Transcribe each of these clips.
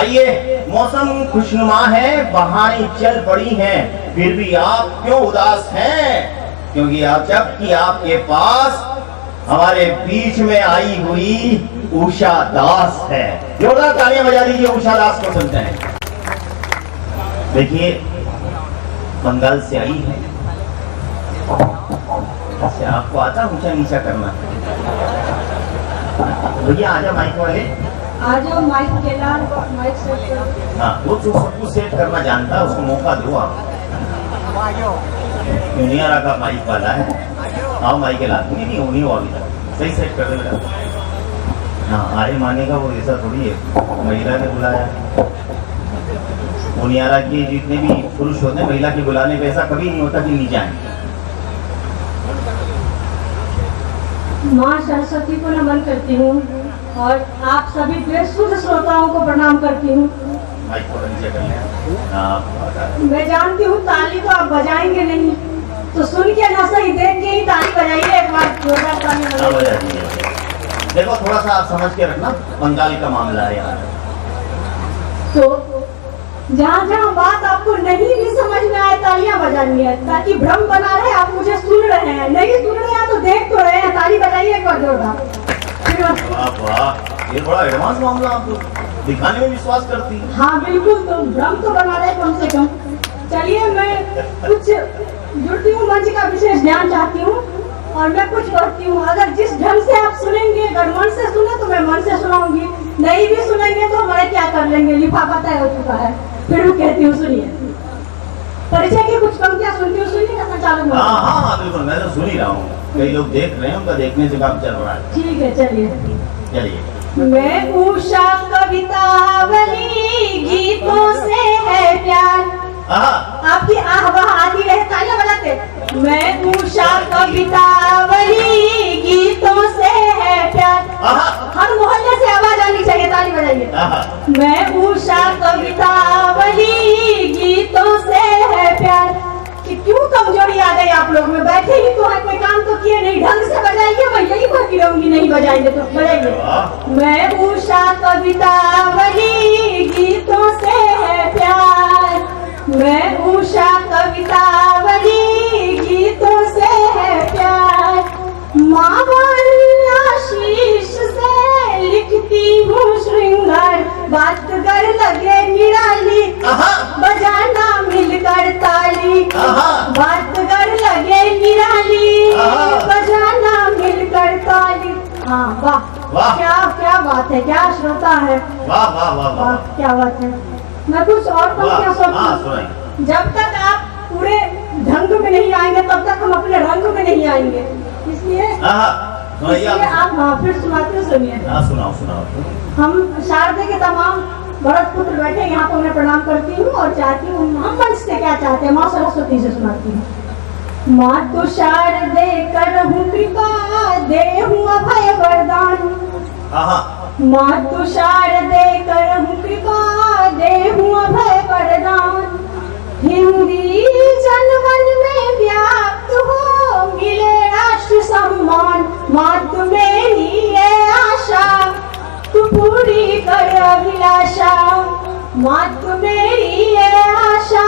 आइए, मौसम खुशनुमा है, बहारें चल पड़ी हैं, फिर भी आप क्यों उदास हैं? क्योंकि आप जबकि आपके पास हमारे बीच में आई हुई उषा दास है। जोरदार तालियां बजा दीजिए, उषा दास को सुनते हैं। देखिए, बंगाल से आई है। अच्छा, आपको आता ऊंचा नीचा करना? भैया आजा माइक वाले, आजा माइक के लाल माइक सेट करो। हाँ, वो तो सब कुछ सेट करना जानता है, उसको मौका दो आप। दुनिया का माइक वाला है, आओ माइक के लाल। नहीं होनी हो, अभी सही सेट कर दो बेटा। हाँ, आए मानेगा वो, ऐसा थोड़ी है। महिला ने बुलाया, मुनियारा के जितने भी पुरुष होते हैं, महिला के बुलाने पे ऐसा कभी नहीं होता कि नीचे आए। माँ सरस्वती को नमन करती हूँ और आप सभी बेसुध श्रोताओं को प्रणाम करती हूँ। माइक को नीचे कर लें। मैं जानती हूँ ताली तो आप बजाएंगे नहीं, तो सुन के ना सही देख के ही ताली बजाइए एक बार, जोरदार ताली बजाइए। देखो, थोड़ा सा आप समझ के रखना, बंगाल का मामला है यहाँ। तो जहाँ जहाँ बात आपको नहीं भी समझ में आए, तालियां बजानी है, ताकि भ्रम बना रहे आप मुझे सुन रहे हैं। नहीं सुन रहे हैं तो देख तो रहे हैं, ताली बजाइए एक बार जोरदार। वाह, ये बड़ा एडवांस मामला, आप दिखाने में विश्वास करती है। हाँ बिल्कुल, तो भ्रम तो बना रहे कम से कम। चलिए, मैं कुछ जुड़ती हूँ, मंच का विशेष ध्यान चाहती हूँ और मैं कुछ कहती हूँ। अगर जिस ढंग से आप सुनेंगे, अगर मन से सुने तो मैं मन से सुनाऊंगी, नहीं भी सुनेंगे तो हमारे क्या कर लेंगे, लिफाफा तय हो चुका है। फिर भी कहती हूँ, सुनिए, परिचय की कुछ पंक्तियां सुनती हूँ, सुनिए ना चालू। हाँ बिल्कुल, मैं तो सुन ही रहा हूँ, कई लोग देख रहे हैं, उनका देखने से काम चल रहा है। ठीक है, चलिए। मैं उषा कवितावली, गीतों से है प्यार। आपकी आह वाह आती रहे, तालियां बजाते। मैं उषा कवितावली, गीतों से है प्यार। हर मोहल्ले से आवाज आनी चाहिए, ताली बजाइए। मैं उषा कवितावली, गीतों से है प्यार। कि क्यों कमजोरी आ गई आप लोग में? बैठे ही तो है, कोई काम तो किए नहीं, ढंग से बजाइए। मैं यही कहती रहूंगी, नहीं बजाएंगे तो बजाइए। मैं उषा कवितावली, गीतों से है प्यार। मैं उषा कवितावली, गीतों से है प्यार। मावल आशीष से लिखती हूँ श्रृंगार, बात कर लगे निराली, बजाना मिलकर ताली। बात कर लगे निराली, बजाना मिलकर ताली। हाँ वाह, क्या बात है, क्या श्रोता है। वाह, क्या बात है। मैं कुछ और पंक्तियां सोचती, जब तक आप पूरे ढंग में नहीं आएंगे तब तक हम अपने रंग में नहीं आएंगे। इसलिए आप फिर सुनाते हो, सुनिए। सुनाओ। हम शारदे के तमाम भरत पुत्र बैठे यहाँ पर, उन्हें प्रणाम करती हूँ और चाहती हूँ, हम मंच से क्या चाहते हैं, माँ सरस्वती से सुनाती हूँ। माँ तो शारदे करहूँ कृपा, देहूँ अभय वरदान। माँ तो शारदे करहूँ कृपा, देहूँ अभय वरदान। हिंदी जनमन में व्याप्त हो, मिले राष्ट्र सम्मान। मात मेरी ये आशा, तू पूरी कर अभिलाषा। मात मेरी ये आशा,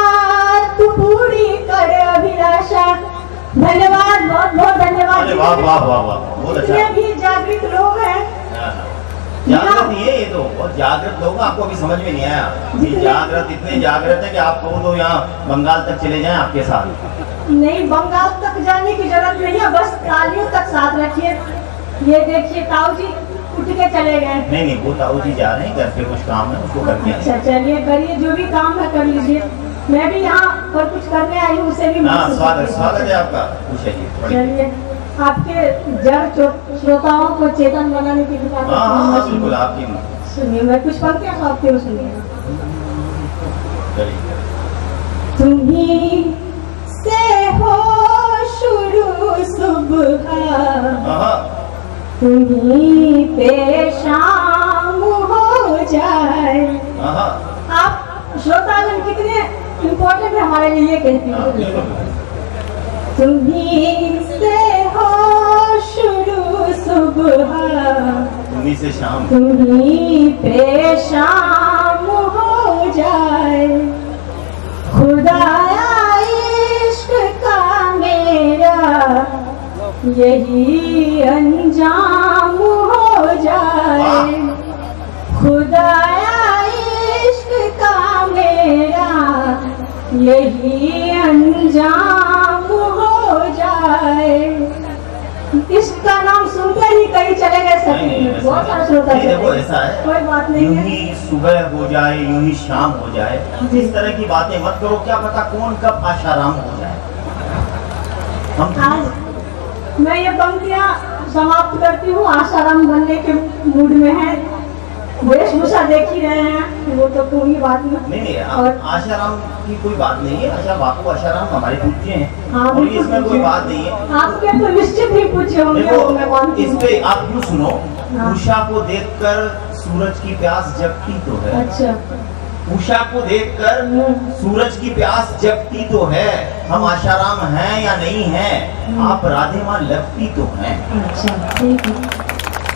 तू पूरी कर अभिलाषा। धन्यवाद, बहुत बहुत धन्यवाद। वाह, जितने भी जागृत लोग हैं, जागृत ये तो बहुत जागृत लोग, आपको अभी समझ में नहीं आया। ये जागृत इतने जागृत है कि आपको तो यहाँ बंगाल तक चले जाएं आपके साथ। नहीं, बंगाल तक जाने की जरूरत नहीं है, बस तालियों तक साथ रखिए। ये देखिए, ताऊ जी उठ के चले गए। नहीं, वो ताऊ जी जा रहे हैं, घर पे कुछ काम है, उसको करके। अच्छा, चलिए करिए, जो भी काम है कर लीजिए। मैं भी यहाँ पर कुछ करने आई हूँ, उसे भी स्वागत है आपका। चलिए, आपके जड़ श्रोताओं को चेतन बनाने की बिल्कुल आपकी। सुनिए, मैं कुछ पंक्तियां सुनाती हूँ, सुनिए। तुम्ही से हो शुरू सुबह, तुम्ही पे शाम हो जाए। आप श्रोतागण कितने इम्पोर्टेंट है हमारे लिए, कहती हूँ। तुम्ही से हो शुरू सुबह, तुम्ही से शाम, तुम्ही पे शाम जाए। खुदाया इश्क का मेरा यही अंजाम हो जाए। खुदाया इश्क का मेरा यही अंजाम हो जाए। इसका नाम सुनते ही कहीं चले गए सभी, बहुत सारे श्रोता नहीं, देखो ऐसा है, कोई बात नहीं यूं है। ही सुबह हो जाए, यूं ही शाम हो जाए, इस तरह की बातें मत करो। क्या पता कौन कब आशाराम हो जाए। हम आज मैं ये पंक्तियाँ समाप्त करती हूँ। आशाराम बनने के मूड में है, वेशभूषा देख ही रहे हैं, वो तो कोई बात नहीं। नहीं, और आशाराम की कोई बात नहीं है। अच्छा, बापू आशाराम हमारे पूज्य हैं, हाँ, और बिल्कुल इसमें कोई पूज्य। बात नहीं है। आपके तो निश्चित ही पूछे होंगे, वो मैं देखो, मानती इस हूँ। पे आप यूँ सुनो, हाँ। उषा को देखकर सूरज की प्यास जगती तो है। अच्छा, उषा को देखकर सूरज की प्यास जगती तो है। हम आशाराम हैं या नहीं हैं, आप राधे माँ लगती तो हैं। अच्छा, ठीक है।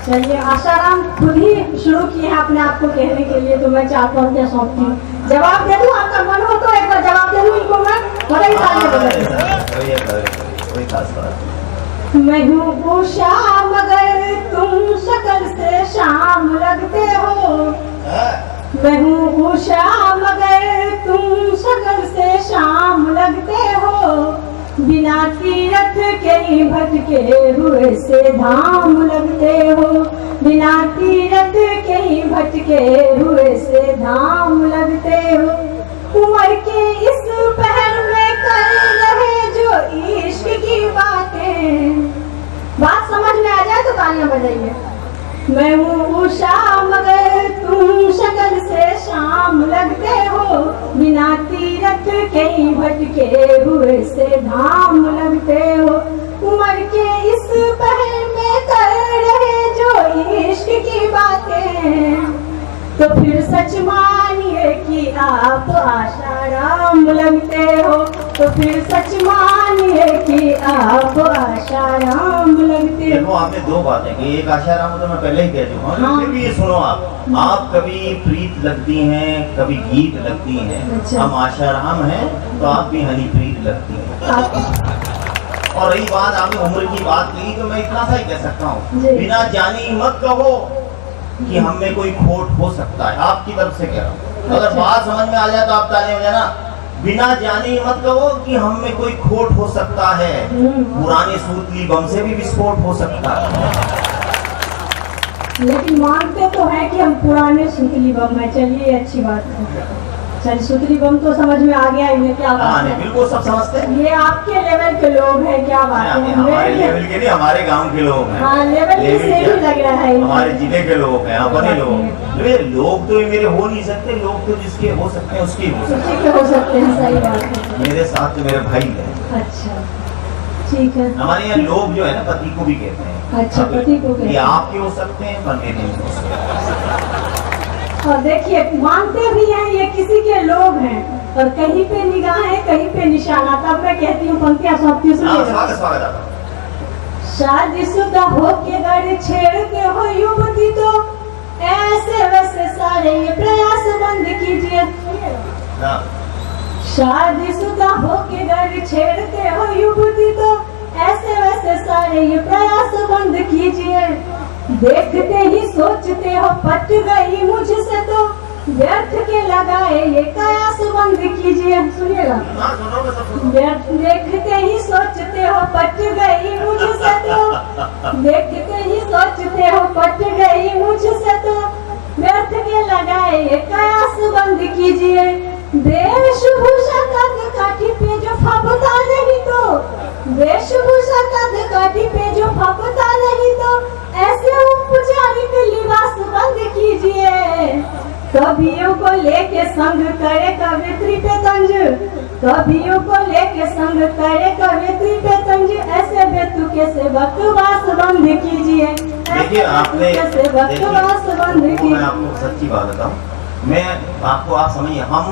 चलिए, आशाराम खुद ही शुरू किए हैं अपने आप को कहने के लिए, तो मैं 4 पंक्तियाँ सौंपती हूँ। जवाब दे दूँ, आपका मन हो तो एक बार जवाब दे दूँ इनको मैं, बड़े ही तालियां बजाइए। कोई खास बात मैं हूँ उषा मगर तुम शक्ल से शाम लगते हो। नहीं। मैं हूँ उषा मगर तुम शक्ल से शाम लगते हो। बिना तीरथ के ही भटके हुए से धाम लगते हो। बिना तीरथ के ही भटके हुए से धाम लगते हो। उम्र के इस पहर में कर रहे जो इश्क की बातें, बात समझ में आ जाए तो तालियां बजाइए। मैं हूँ उषा मगर तुम शक्ल से शाम लगते हो। बिना तीरथ के ही भटके हुए से धाम लगते हो। उम्र के इस पहर में कर रहे जो इश्क की बातें, तो फिर सच मानिए कि आप आशाराम लगते हो। तो फिर सच मानिए कि आप आशाराम लगते हो। देखो, आपने 2 बातें की, एक आशाराम तो मैं पहले ही कह चुका हूँ। हाँ। फिर भी ये सुनो, आप कभी प्रीत लगती हैं, कभी गीत लगती हैं। अच्छा। हम आशाराम हैं तो आप भी हनीप्रीत लगती हैं। और रही बात आपने उम्र की बात की, तो मैं इतना सा ही कह सकता हूँ, जी। बिना जानी मत कहो कि हम में कोई खोट हो सकता है। आपकी तरफ से कह रहा हूँ, अगर अच्छा। बात समझ में आ जाए तो आप ताली हो जाना। बिना जानी मत कहो कि हम में कोई खोट हो सकता है। पुराने सूतली बम से भी विस्फोट हो सकता है। लेकिन मानते तो है कि हम पुराने सुतली बम में। चलिए, अच्छी बात है। चल, सुतली बम तो समझ में आ गया इन्हें, क्या हाँ, बात नहीं, है। बिल्कुल सब समझते हैं। ये आपके लेवल के लोग हैं, क्या बात है। हमारे लेवल के नहीं, हमारे गांव के लोग हैं। हाँ, लेवल लेवल से भी क्या? लग रहा है इन्हें। हमारे जिले के लोग हैं, अपने बात लोग। नहीं। वे लोग तो मेरे हो नहीं सकते, लोग तो जिसके हो सकते हैं उसके हो सकते ठीक है, हो सकते हैं, सही बात है। हैं। मेरे साथ तो मेरे भाई हैं। अच्छा, ठीक है। हमारे यहाँ लोग जो है ना, पति को भी कहते हैं। अच्छा, पति को कहते हैं। ये आपके हो सकते हैं पर मेरे नहीं हो सकते। और देखिए, मानते भी हैं ये किसी के लोग हैं, और कहीं पे निगाहें कहीं पे निशाना। तब मैं कहती हूँ पंक्तियाँ सौंपती हूँ, हाँ, सुनिएगा। स्वागत स्वागत आपका। शादीशुदा होके गड़ छेड़ते हो युवती, तो ऐसे वैसे सारे ये प्रयास बंद कीजिए। हाँ। शादीशुदा होके गड़ छेड़ते हो युवती, तो ऐसे वैसे सारे ये प्रयास बंद कीजिए। देखते ही सोचते हो पट गई मुझसे, तो व्यर्थ के लगाए ये कयास बंद कीजिए। सुनिएगा। हाँ, सुनो, मैं सब सुनो। देखते ही सोचते हो पट गई मुझसे, तो देखते ही सोचते हो पट गई मुझसे, तो व्यर्थ के लगाए ये कयास बंद कीजिए। वेशभूषा कद काठी पे जो फपता नहीं, तो वेशभूषा कद काठी पे जो फपता नहीं, तो ऐसे औपचारिक लिबास बंद कीजिए। कवियों को लेके संग करे कवित्री पे तंज, कवियों को लेके संग करे कवित्री पे तंज, ऐसे बेतुके से बकवास बंद कीजिए। देखिए, आपने से बकवास बंद मैं कीजिए। आपको सच्ची बात बताऊं, मैं आपको, आप समझिए, हम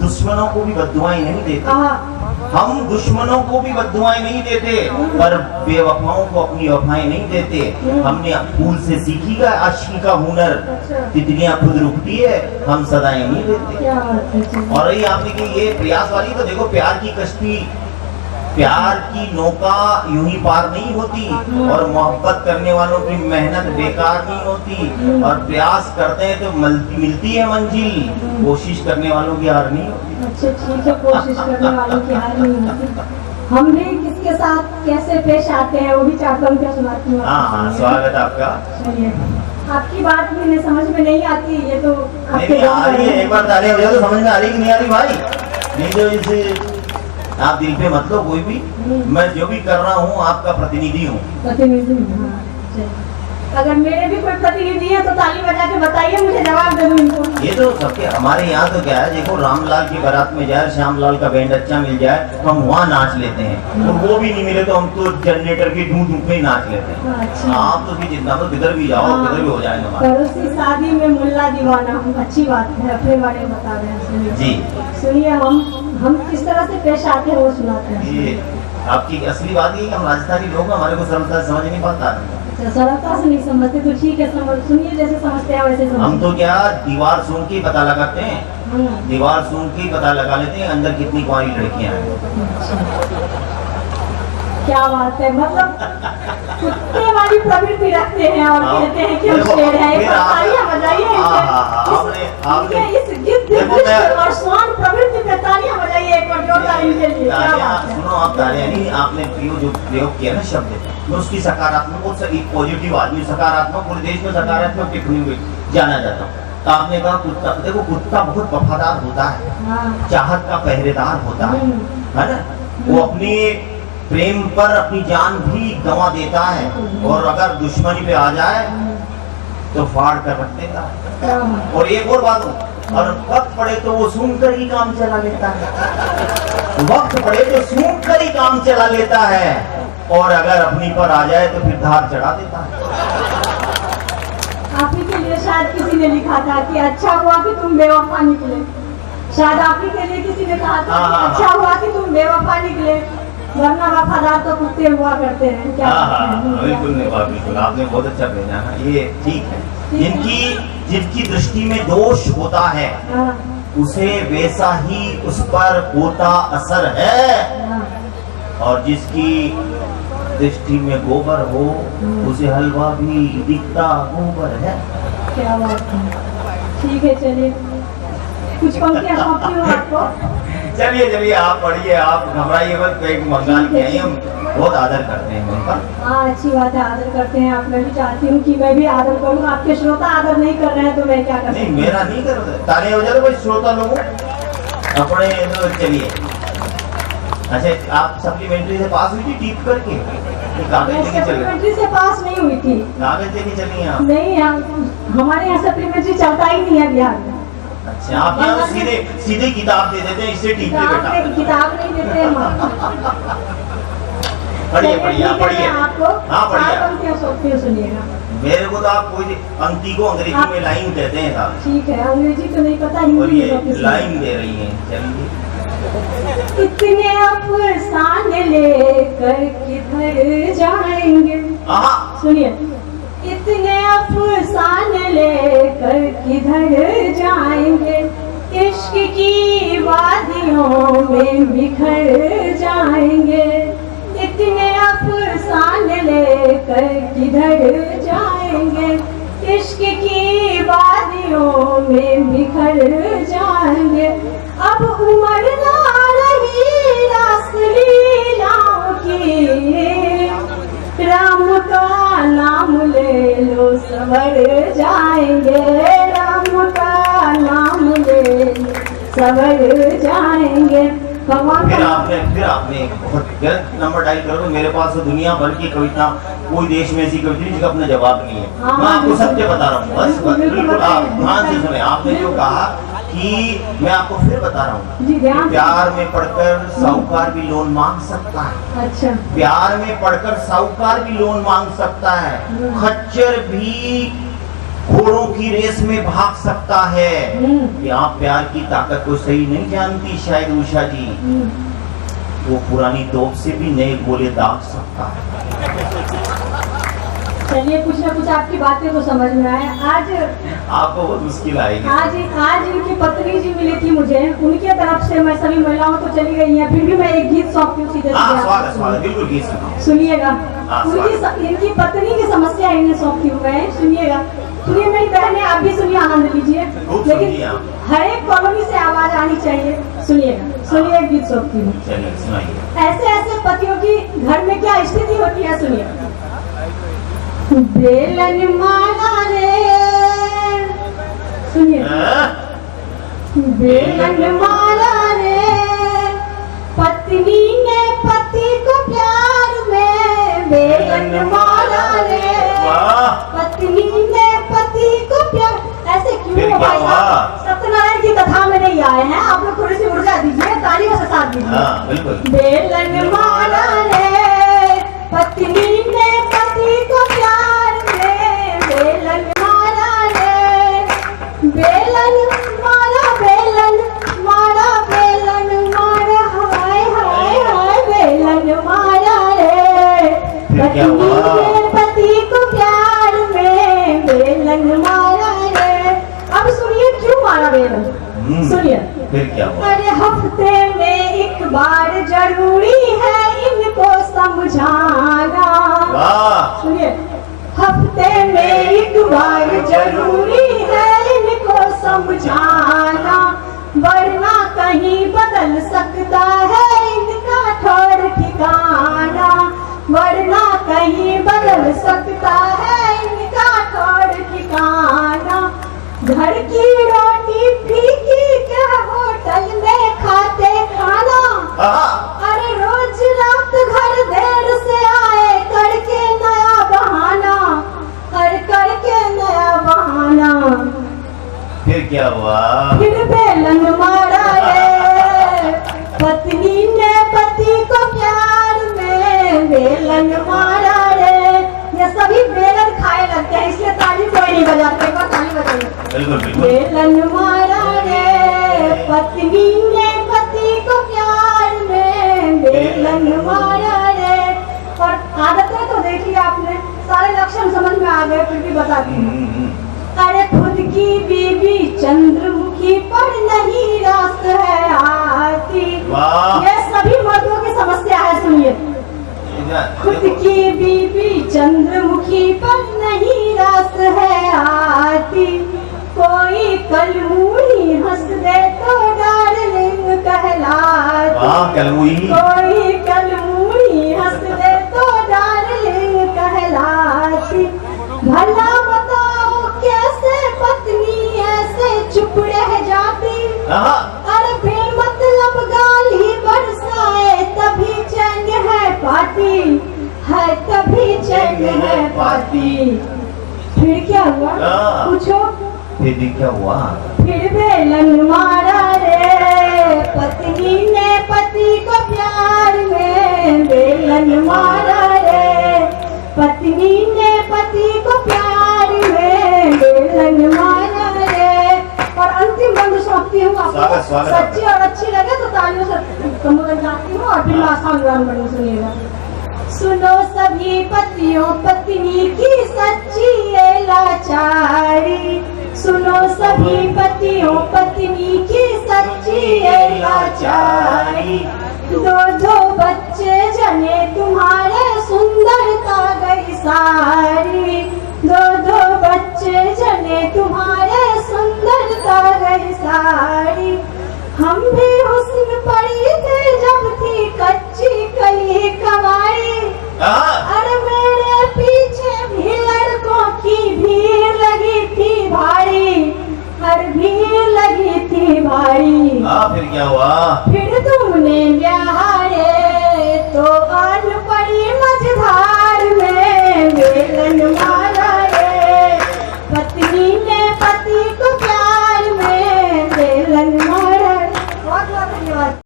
दुश्मनों को भी बद्दुआएं नहीं देते। हम दुश्मनों को भी बद्दुआएं नहीं देते, पर बेवफाओं को अपनी वफाएं नहीं देते। हमने फूल से सीखी का आशिकी का हुनर, तितलियां खुद रुकती है, हम सदाएं नहीं देते। क्या बात है जी। और ये आपने की ये प्रयास वाली, तो देखो प्यार की कश्ती, प्यार की नौका यूं ही पार नहीं होती, और मोहब्बत करने वालों की मेहनत बेकार नहीं होती, और प्रयास करते हैं तो मिलती है मंजिल, कोशिश करने वालों की हार नहीं होती। अच्छा ठीक है, कोशिश करने वालों की हार नहीं होती। हम भी किसके साथ कैसे पेश आते हैं वो भी चाहता हूँ, क्या सुनाती हूँ। हाँ हाँ, स्वागत आपका। चलिए, आपकी बात भी समझ में नहीं आती, ये तो आपके नहीं आ रही है, एक बार तालियां हो जाए तो समझ में आ रही कि नहीं आ रही भाई। नहीं तो इसे आप दिल पे मत लो कोई भी, मैं जो भी कर रहा हूँ आपका प्रतिनिधि हूँ। प्रतिनिधि, हाँ, चलिए। अगर मेरे भी कोई प्रतिनिधि है तो ताली बजा के बताइए, मुझे जवाब दे दूँ इनको। ये तो सबके, हमारे यहाँ तो क्या है, देखो रामलाल की बारात में जाए, श्यामलाल का बैंड अच्छा मिल जाए तो हम वहाँ नाच लेते हैं, और वो भी नहीं मिले तो हम तो जनरेटर की धूम पे ही नाच लेते हैं। अच्छा। आप तो भी जितना तो किधर भी जाओ, हाँ। किधर भी हो जाएगा हमारा। पड़ोसी शादी में मुल्ला दीवाना, अच्छी बात है, अपने बारे में बता रहे हैं। सुनिए जी, सुनिए, हम किस तरह से पेश आते हैं वो सुनाते हैं। ये आपकी असली बात ये कि हम राजस्थानी लोग, हमारे को सरलता से समझ नहीं पाता। अच्छा, सरलता से नहीं समझते तो ठीक है, सुनिए जैसे समझते हैं वैसे हम समझते तो क्या दीवार सुन के ही पता लगाते हैं, हैं। दीवार सुन के ही पता लगा लेते हैं अंदर कितनी कुंवारी लड़कियां हैं। क्या बात है, मतलब कुत्ते वाली प्रवृत्ति रखते हैं और कहते हैं कि हम शेर हैं। एक बार तालियां बजाइए आपने इस गिद्ध और स्वान प्रवृत्ति पे तालियां बजाइए एक बार जोरदार इनके लिए। क्या बात है। सुनो, आप तालियां नहीं, आपने जो प्रयोग किया ना शब्द, मैं उसकी सकारात्मक और पॉजिटिव आदमी, सकारात्मक, पूरे देश में सकारात्मक टिप्पणी में जाना जाता हूँ। तो आपने कहा कुत्ता, देखो कुत्ता बहुत वफादार होता है, हाँ। चाहत का पहरेदार होता है ना। वो अपनी प्रेम पर अपनी जान भी गंवा देता है, और अगर दुश्मनी पे आ जाए तो फाड़ कर रख देता है। और एक और बात, और वक्त पड़े तो वो सूंघ कर ही काम चला लेता है, वक्त पड़े तो सूंघ कर ही काम चला लेता है, और अगर अपनी पर आ जाए तो फिर धार चढ़ा देता है। आप ही के लिए शायद किसी ने लिखा था कि अच्छा हुआ कि तुम बेवफा निकले, शायद आप ही के लिए किसी ने कहा था कि अच्छा हुआ कि तुम बेवफा निकले, वरना वफादार तो कुत्ते हुआ करते हैं। क्या बिल्कुल बिल्कुल, आपने बहुत अच्छा भेजा ना, ये ठीक है। जिनकी दृष्टि में दोष होता है उसे वैसा ही उस पर होता असर है, और जिसकी दृष्टि में गोबर हो उसे हलवा भी दिखता गोबर है। क्या बात है, ठीक है। चलिए, कुछ पंक्तियां सौंपती हूँ आपको। चलिए आप पढ़िए, आप घबराइए मत, एक बंगाल के हैं, हम बहुत आदर करते हैं उनका। हाँ, अच्छी बात है, आदर करते हैं आप। मैं भी चाहती हूँ कि मैं भी आदर करूँ, आपके श्रोता आदर नहीं कर रहे हैं तो मैं क्या कर सकती हूँ। नहीं, मेरा नहीं कर रहे, तालियां हो जाए तो भाई श्रोता लोगों अपने। चलिए, अच्छा, आप सप्लीमेंट्री से पास हुई थी टीप करके? कागज लेके चले? सप्लीमेंट्री से पास नहीं हुई थी। कागज लेके चली आप? नहीं, हमारे यहाँ सप्लीमेंट्री चलता ही नहीं है बिहार में। अच्छा, आप यहाँ तो सीधे किताब दे देते हैं, इससे ठीक है बेटा। किताब नहीं देते हैं पढ़िए आपको। हाँ पढ़िए, पंक्तियां सोचती हूँ, सुनिएगा। मेरे को तो आप कोई पंक्ति को अंग्रेजी में लाइन कहते हैं साहब। ठीक है, अंग्रेजी तो नहीं पता, और हिंदी ये में लाइन दे रही है। चलिए, इतने अफसाने लेकर किधर जाएंगे। सुनिए, इतने अफसाने लेकर किधर जाएंगे, इश्क की वादियों में बिखर जाएंगे। इतने अफसाने लेकर किधर जाएंगे, इश्क की वादियों में बिखर जाएंगे। अब उम्र ना रही रासलीलाओं की, राम का नाम ले लो सवर जाएंगे, राम का नाम ले लो सवर जाएंगे। फिर आपने बहुत गलत नंबर डायल करो। मेरे पास तो दुनिया भर की कविता, कोई देश में ऐसी कविता जिसका अपना जवाब नहीं है। मैं आपको सत्य बता रहा हूँ, बस बिल्कुल आप ध्यान से सुने। आपने जो कहा कि मैं आपको फिर बता रहा हूँ, प्यार में पढ़कर साहूकार भी लोन मांग सकता है। अच्छा, प्यार में पढ़कर साहूकार भी लोन मांग सकता है, खच्चर भी घोड़ों की रेस में भाग सकता है। कि आप प्यार की ताकत को सही नहीं जानती शायद उषा जी। वो पुरानी तोप से भी नए गोले दाग सकता है। चलिए कुछ ना कुछ आपकी बातें तो समझ में आए। आज आपको बहुत मुश्किल आएगी। आज इनकी पत्नी जी मिली थी मुझे, उनके तरफ से मैं सभी महिलाओं तो चली गई हैं, फिर भी मैं एक गीत सौंपती हूँ सीधे स्वागत बिल्कुल गीत सुनाओ। सुनिएगा। इनकी पत्नी की समस्या इन्हें सौंपती हूँ मैं, सुनिएगा। सुनिए मेरी बहनें, आप भी सुनिए, आनंद लीजिए, लेकिन हर एक कॉलोनी से आवाज आनी चाहिए। सुनिएगा, सुनिए एक गीत सौंपती हूँ। चलिए सुनाइए। ऐसे ऐसे पतियों की घर में क्या स्थिति होती है, सुनिए। बेलन माला रे, सुनिए। बेलन माला रे, पत्नी ने पति को प्यार में बेलन माला रे, पत्नी ने पति को प्यार। ऐसे क्यों हो भाई साहब? सत्यनारायण की कथा में नहीं आए हैं आप लोग, थोड़ी सी ऊर्जा दीजिए, तालियों से साथ दीजिए। बेलन माला रे, पत्नी ने पति को प्यार में बेलन माला रे, बेलन माला, बेलन माला, बेलन माला, हाय हाय हाय बेलन माला रे, पत्नी ने पति को प्यार में बेलन माला रे। अब सुनिए क्यों मारा बेलन, सुनिए। फिर क्या हुआ? अरे हफ्ते में एक बार जरूरी है इनको समझाना। सुनिए, हफ्ते में एक बार जरूरी है इनको समझाना, वरना कहीं बदल सकता है इनका ठौर ठिकाना, वरना कहीं बदल सकता है इनका ठौर ठिकाना। घर की रोटी फीकी क्या होटल में खाते खाना, अरे रोज रात घर देर से आए करके नया बहाना, करके नया बहाना। फिर क्या हुआ? फिर बेलन मारा रे, पत्नी ने पति को प्यार में बेलन मारा रे। ये सभी बेलन खाए लगते हैं, इसलिए ताली कोई नहीं बजाते, ताली बजाइए। बेलन मारा रे, पत्नी ने पति को प्यार में बेलन मारा रे। और आदतें तो देखिए आपने, सारे लक्षण समझ में आ गए, फिर भी बताती हूँ। अरे खुद की बीवी चंद्रमुखी पर नहीं रास है आती, ये सभी मर्दों की समस्या है, सुनिए। खुद की बीवी चंद्रमुखी पर नहीं रास है आती, कोई कलमुही हंस दे तो डार्लिंग कहलाती, कोई कलमुही हंस दे तो डार्लिंग कहलाती। भला बताओ कैसे पत्नी ऐसे चुप रह जाती, अरे फिर मतलब गाली बरसाए तभी चैन है पाती, है तभी चैन है पाती। फिर क्या हुआ पूछो? फिर क्या हुआ? फिर बेलन मारा रे, पत्नी ने पति को प्यार में बेलन मारा रे, पत्नी ने पति को प्यार में बेलन मारा रे। और अंतिम बंद सौंपती हूँ आपको, सच्ची और अच्छी लगे तो तालियों से संबोधन करती हूँ, और फिर आसान गान बनी, सुनिएगा। सुनो सभी पतियों पत्नी की सच्ची ये लाचारी, सुनो सभी पतियों पत्नी की सच्ची ये लाचारी। दो बच्चे जने तुम्हारे सुंदरता गई सारी, दो बच्चे जने तुम्हारे सुंदरता गई सारी। हम भी हुस्न पड़ी थे जब थी कच्ची कली कवारी, अरे मेरे पीछे भी लड़कों की भीड़ लगी थी भारी, हर भीड़ लगी थी भारी। फिर क्या हुआ?